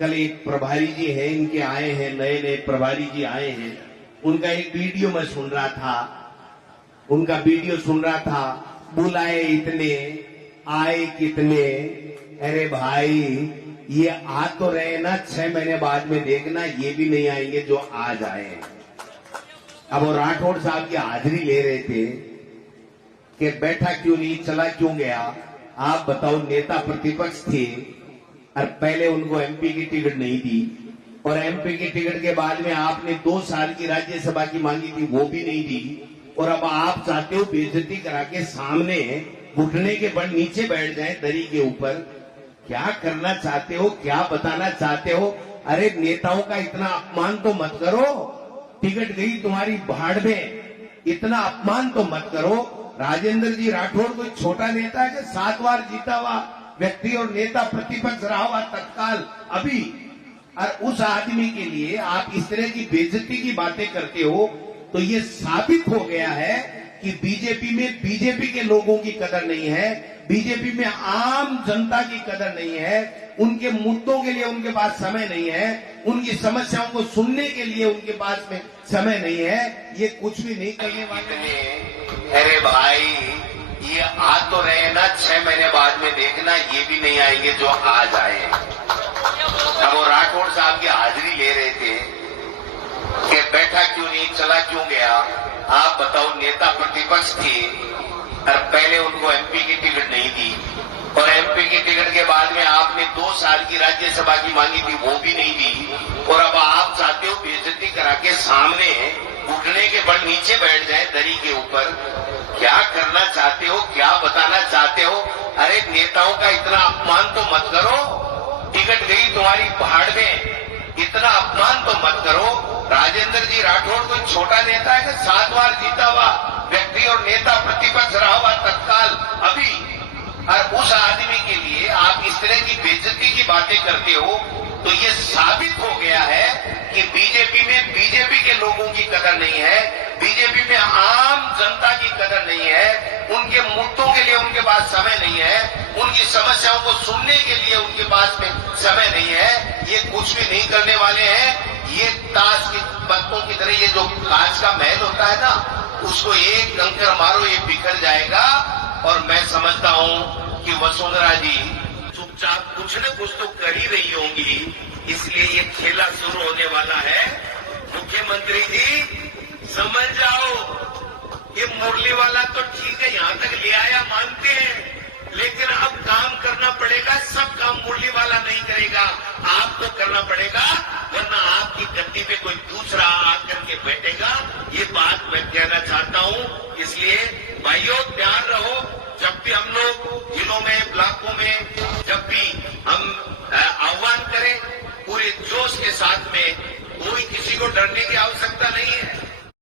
कल एक प्रभारी जी है, इनके आए हैं, नए नए प्रभारी जी आए हैं, उनका एक वीडियो मैं सुन रहा था, बुलाए इतने आए कितने। अरे भाई, ये आ तो रहे ना, 6 महीने बाद में देखना ये भी नहीं आएंगे जो आज आए हैं। अब वो राठौड़ साहब की हाजिरी ले रहे थे कि बैठा क्यों नहीं, चला क्यों गया। आप बताओ, नेता प्रतिपक्ष थे और पहले उनको एमपी की टिकट नहीं दी, और एमपी की टिकट के बाद में आपने 2 साल की राज्यसभा की मांगी थी, वो भी नहीं दी, और अब आप चाहते हो बेइज्जती करा के सामने घुटने के बल नीचे बैठ जाए दरी के ऊपर। क्या करना चाहते हो, क्या बताना चाहते हो? अरे नेताओं का इतना अपमान तो मत करो, टिकट गई तुम्हारी भाड़ में, इतना अपमान तो मत करो। राजेंद्र जी राठौड़ कोई छोटा नेता है कि 7 बार जीता हुआ व्यक्ति और नेता प्रतिपक्ष रहा हुआ तत्काल अभी, और उस आदमी के लिए आप इस तरह की बेइज्जती की बातें करते हो, तो ये साबित हो गया है कि बीजेपी में बीजेपी के लोगों की कदर नहीं है, बीजेपी में आम जनता की कदर नहीं है, उनके मुद्दों के लिए उनके पास समय नहीं है, उनकी समस्याओं को सुनने के लिए उनके पास में समय नहीं है, ये कुछ भी नहीं करने वाले हैं। अरे भाई, ये आ तो रहे ना, 6 महीने बाद में देखना ये भी नहीं आएंगे जो आज आए। अब वो राठौड़ साहब की हाजिरी ले रहे थे कि बैठा क्यों नहीं, चला क्यों गया। आप बताओ, नेता प्रतिपक्ष थे और पहले उनको एमपी की टिकट नहीं दी, और एमपी की टिकट के बाद में आपने 2 साल की राज्यसभा की मांगी थी, वो भी नहीं दी, और अब आप चाहते हो बेइज्जती करा के सामने घुटने के बल नीचे बैठ जाए दरी के ऊपर। क्या करना चाहते हो, क्या बताना चाहते हो? अरे नेताओं का इतना अपमान तो मत करो, टिकट गई तुम्हारी भाड़ में, इतना अपमान तो मत करो। राजेंद्र जी राठौड़ कोई छोटा नेता है कि 7 बार जीता हुआ व्यक्ति और नेता प्रतिपक्ष रहा हुआ तत्काल अभी, और उस आदमी के लिए आप इस तरह की बेइज्जती की बातें करते हो, तो ये साबित हो गया है कि बीजेपी में बीजेपी के लोगों की कदर नहीं है, बीजेपी में आम जनता की कदर नहीं है, उनके मुद्दों के लिए उनके पास समय नहीं है, उनकी समस्याओं को सुनने के लिए उनके पास में समय नहीं है, ये कुछ भी नहीं करने वाले हैं। ये ताश की पत्तों की तरह ये जो कांच का महल होता है ना, उसको एक कंकर मारो ये बिखर जाएगा। और मैं समझता हूं कि वसुंधरा जी चुपचाप कुछ न कुछ तो कर ही रही होंगी, इसलिए ये खेला शुरू होने वाला है। मुख्यमंत्री जी समझ जाओ, ये मुरली वाला तो ठीक है, यहां तक ले आया मानते हैं, लेकिन अब काम करना पड़ेगा। सब काम मुरली वाला नहीं करेगा, आपको करना पड़ेगा, वरना आपकी गद्दी पे कोई दूसरा आकर के बैठेगा। ये बात मैं कहना चाहता हूं। इसलिए भाइयों, ध्यान रहो, जब भी हम लोग जिलों में, ब्लॉकों में, जब भी हम आह्वान करें, पूरे जोश के साथ में, कोई किसी को डरने की